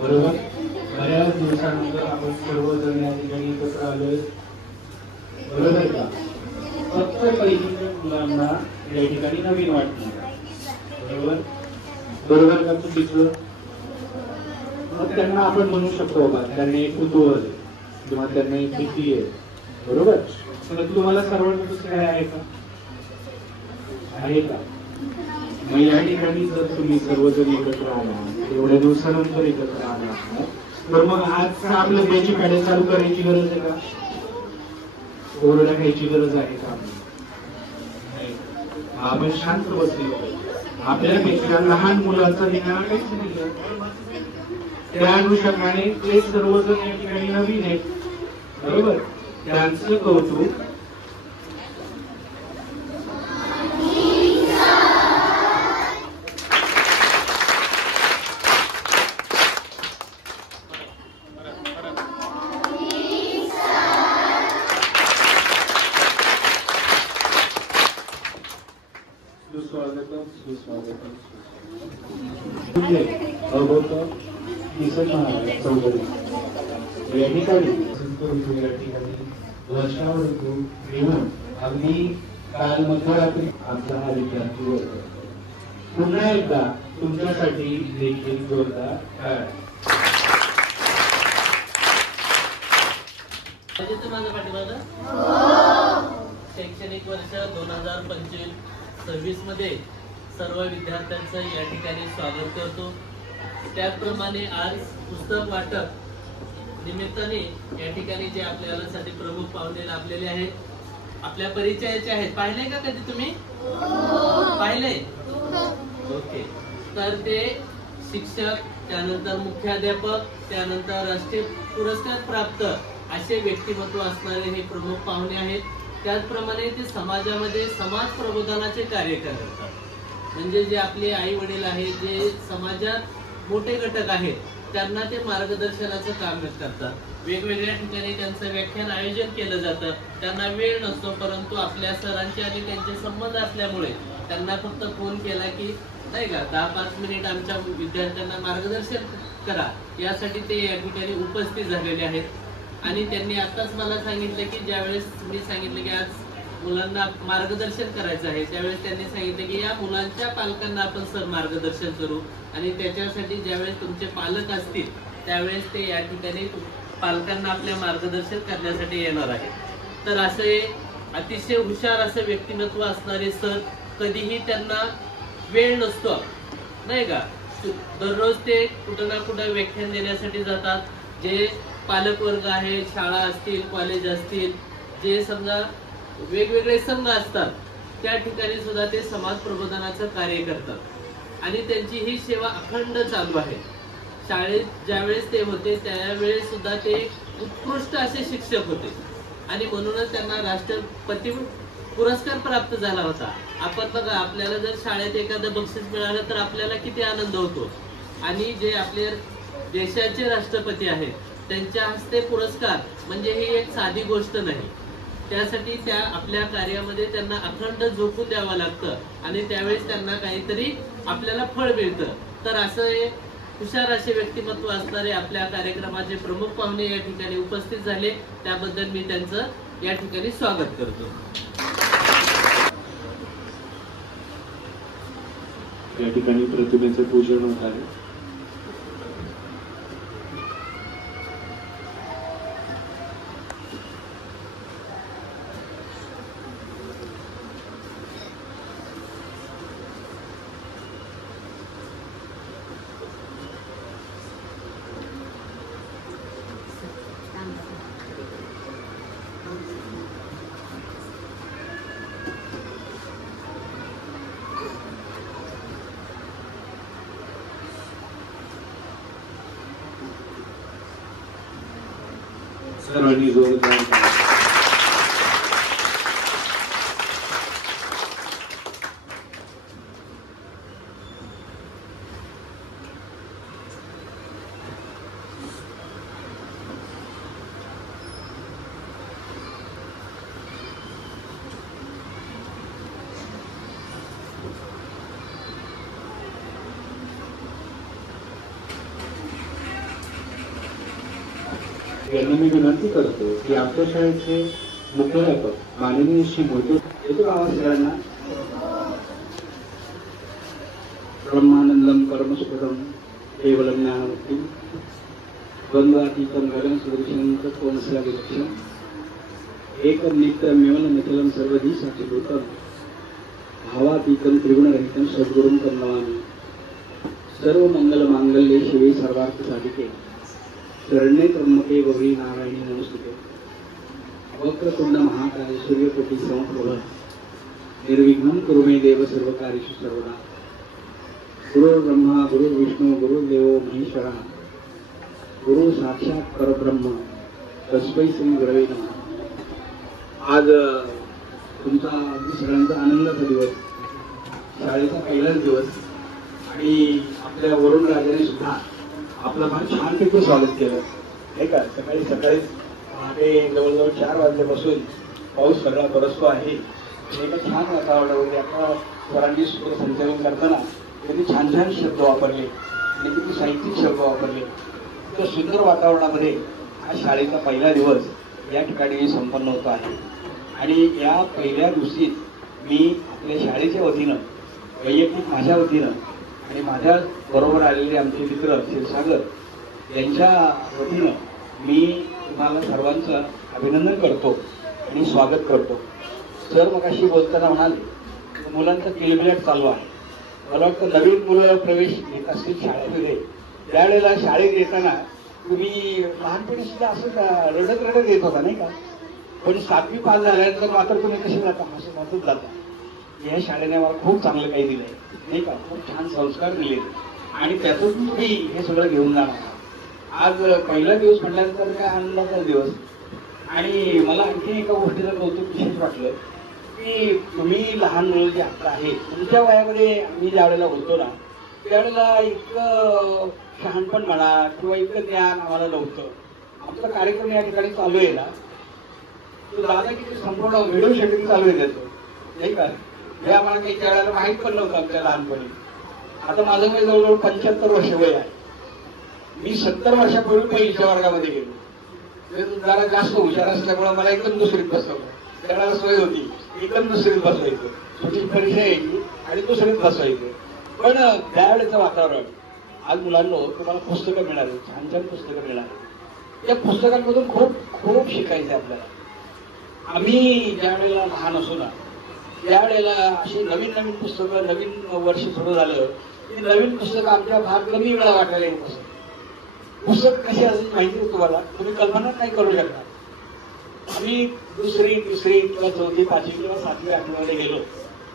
बरोबर. बऱ्याच दिवसानंतर आपण सर्वजण या ठिकाणी एकत्र आलोय, बरोबर का? फक्त पहिल्या मुलांना या ठिकाणी नवीन वाटणार, बरोबर बरोबर का चुकीचं? मग त्यांना आपण म्हणू शकतो का त्यांना एक कुतूहल किंवा त्यांना एक भीती आहे, बरोबर? तर तुम्हाला सर्वांना दुसरं काय आहे का? आहे का? मग या ठिकाणी जर तुम्ही सर्वजण एकत्र आला, एवढ्या दिवसानंतर एकत्र आला, तर मग आज आपलं त्याची पॅडे चालू करायची गरज आहे का? ओरडा खायची गरज आहे का? आपण शांत बसलो. आपल्यापेक्षा लहान मुलाचा विना काहीच नाही. त्या अनुषंगाने ते सर्वजण या ठिकाणी नवीन आहेत, बरोबर? त्यांचं कौतुक सुस्वागतम सुस्वागतम चौधरी या ठिकाणी वर्षावर येऊन अगदी काल मध्यरात्री आमचा हा विद्यार्थी वर्ग पुन्हा एकदा तुमच्यासाठी देखील जोरदार टाळ्या. शैक्षणिक वर्ष 2025-26 मध्ये सर्व विद्यार्थ्यांचं या ठिकाणी स्वागत करतो. त्याचप्रमाणे आज पुस्तक वाटप निमित्ताने या ठिकाणी जे आपल्यासाठी प्रमुख पाहुणे लाभलेले आहेत, आपल्या परिचयाचे आहेत. पाहिले का कधी तुम्ही? पाहिले? ओके. तर ते शिक्षक, त्यानंतर मुख्याध्यापक, त्यानंतर राष्ट्रीय पुरस्कार प्राप्त असे व्यक्तिमत्व असणारे हे प्रमुख पाहुणे आहेत. त्याचप्रमाणे ते समाजामध्ये समाज प्रबोधनाचे कार्य करतात. म्हणजे जे आपले आई वडील आहेत, जे समाजात मोठे घटक आहेत, त्यांना ते मार्गदर्शनाचं काम करतात. वेगवेगळ्या ठिकाणी त्यांचं व्याख्यान आयोजन केलं जातं. त्यांना वेळ नसतो, परंतु आपल्या सरांचे आणि त्यांचे संबंध असल्यामुळे त्यांना फक्त फोन केला की नाही का 10-5 मिनिट आमच्या विद्यार्थ्यांना मार्गदर्शन करा, यासाठी ते या ठिकाणी उपस्थित झालेले आहेत. आणि त्यांनी आताच मला सांगितलं की ज्यावेळेस मी सांगितलं की आज मुलांना मार्गदर्शन करायचं आहे, त्यावेळेस त्यांनी सांगितलं की या मुलांच्या पालकांना आपण सर मार्गदर्शन करू, आणि त्याच्यासाठी ज्यावेळेस तुमचे पालक असतील त्यावेळेस ते या ठिकाणी पालकांना आपल्या मार्गदर्शन करण्यासाठी येणार आहे. तर असे अतिशय हुशार असं व्यक्तिमत्व असणारे सर, कधीही त्यांना वेळ नसतो नाही का. दररोज ते कुठं ना कुठं व्याख्यान देण्यासाठी जातात. जे पालक वर्ग आहे, शाळा असतील, कॉलेज असतील, जे समजा वेगवेगळे संघ असतात, त्या ठिकाणी सुद्धा ते समाज प्रबोधनाचं कार्य करतात. आणि त्यांची ही सेवा अखंड चालू आहे. शाळेत ज्यावेळेस ते होते त्यावेळेस सुद्धा ते उत्कृष्ट असे शिक्षक होते, आणि म्हणूनच त्यांना राष्ट्रपती पुरस्कार प्राप्त झाला होता. आपण बघा, आपल्याला जर शाळेत एखादं बक्षीस मिळालं तर आपल्याला किती आनंद होतो. आणि जे आपले देशाचे राष्ट्रपती आहेत त्यांच्या हस्ते पुरस्कार म्हणजे ही एक साधी गोष्ट नाही. त्यासाठी त्या आपल्या कार्यामध्ये त्यांना अखंड झोकून द्यावं लागतं, आणि त्यावेळेस त्यांना काहीतरी आपल्याला फळ मिळतं. तर असं एक हुशार असे व्यक्तिमत्व असणारे आपल्या कार्यक्रमाचे प्रमुख पाहुणे या ठिकाणी उपस्थित झाले, त्याबद्दल मी त्यांचं या ठिकाणी स्वागत करतो. या ठिकाणी प्रतिमेचं पूजन होत आहे. सर्वांनी जोरदार यांना मी विनंती करतो की आमच्या शाळेचे मुख्याध्यापक माननीय श्री मोदी येतो आवाज सगळ्यांना. ब्रह्मानंदम परमसुखदम केवलम ज्ञानमुक्ती द्वंद्वातीतं गगन सदृशं तत्त्वमस्या विलक्षणम् एकं नित्यं विमलं निखिलं सर्वधी साक्षीभूतं भावातीतं त्रिगुणरहितं सद्गुरुं तं नमामि. सर्व मंगल मांगल्ये शिवे सर्वार्थ साधिके शरण्ये त्र्यंबके गौरी नारायणी नमोस्तुते. वक्रतुंड महाकाय सूर्यकोटि समप्रभ निर्विघ्नं कुरु मे देव सर्वकार्येषु सर्वदा. गुरु ब्रह्मा गुरु विष्णू गुरुदेवो महेश्वरा गुरु साक्षात परब्रह्म तस्मै श्री गुरवे नमः. आज तुमचा सगळ्यांचा आनंदाचा दिवस, शाळेचा पहिलाच दिवस आणि आपल्या वरुण राजाने सुद्धा आपलं फार छानपैकी स्वागत केलं नाही का. सकाळी सकाळी पहाटे जवळजवळ 4 वाजल्यापासून पाऊस सगळा बरसतो आहे. एका छान वातावरणामध्ये आपल्या सरांनी सूत्रसंचालन करताना त्यांनी छान छान शब्द वापरले आणि किती साहित्यिक शब्द वापरले. तर सुंदर वातावरणामध्ये हा शाळेचा पहिला दिवस या ठिकाणी संपन्न होत आहे. आणि या पहिल्या दिवशी मी आपल्या शाळेच्या वतीनं, वैयक्तिक माझ्या वतीनं आणि माझ्या बरोबर आलेले आमचे मित्र क्षीरसागर यांच्या वतीनं मी तुम्हाला सर्वांचं अभिनंदन करतो आणि स्वागत करतो. सर मगाशी बोलताना म्हणाले मुलांचा किलबिलाट चालू आहे. मला वाटतं नवीन मुलं प्रवेश घेत असतील शाळेमध्ये त्यावेळेला शाळेत येताना तुम्ही लहानपणी सुद्धा असं रडत रडत येत होता नाही का. पण 7वी पास झाल्यानंतर मात्र तुम्ही कसे जाता असं मतच जाता. या शाळेने मला खूप चांगलं काही दिलंय नाही का, खूप छान संस्कार दिले आणि त्यातून तुम्ही हे सगळं घेऊन जाणार. आज पहिला दिवस म्हटल्यानंतर काय आनंदाचा दिवस. आणि मला आणखी एका गोष्टीचं कौतुक विशेष वाटलं की तुम्ही लहान मुलं जे आता आहे तुमच्या वयामध्ये आम्ही ज्या वेळेला होतो ना त्यावेळेला इतकं शहाणपण म्हणा किंवा इतकं ज्ञान आम्हाला नव्हतं. आमचा कार्यक्रम या ठिकाणी चालू आहे ना तो दादा किती संपूर्ण व्हिडिओ शूटिंग चालू आहे त्याचं नाही का. हे आम्हाला काही त्यावेळेला माहीत पण नव्हतं आमच्या लहानपणी. आता माझं वय जवळजवळ 75 वर्ष वय आहे. मी 70 वर्षापूर्वी पहिलीच्या वर्गामध्ये गेलो. जरा जास्त हुशार असल्यामुळे मला एकदम दुसरीत बसवलं. त्याला सोय होती एकदम दुसरीत बसवायचं. तुझी परीक्षा यायची आणि दुसरीत बसवायचं. पण त्यावेळेचं वातावरण आज मुलांना तुम्हाला पुस्तकं मिळाली, छान छान पुस्तकं मिळाली. त्या पुस्तकांमधून खूप खूप शिकायचं आपल्याला. आम्ही ज्या वेळेला लहान असू ना त्यावेळेला अशी नवीन नवीन पुस्तकं, नवीन वर्ष सुरू झालं की नवीन पुस्तकं आमच्या फार कमी वेळा वाटायला येत असत. पुस्तक कशी असेल माहिती आहे तुम्हाला, तुम्ही कल्पना नाही करू शकता. आम्ही 2री, 3री किंवा 4थी, 5वी किंवा 7वी, 8वी मध्ये गेलो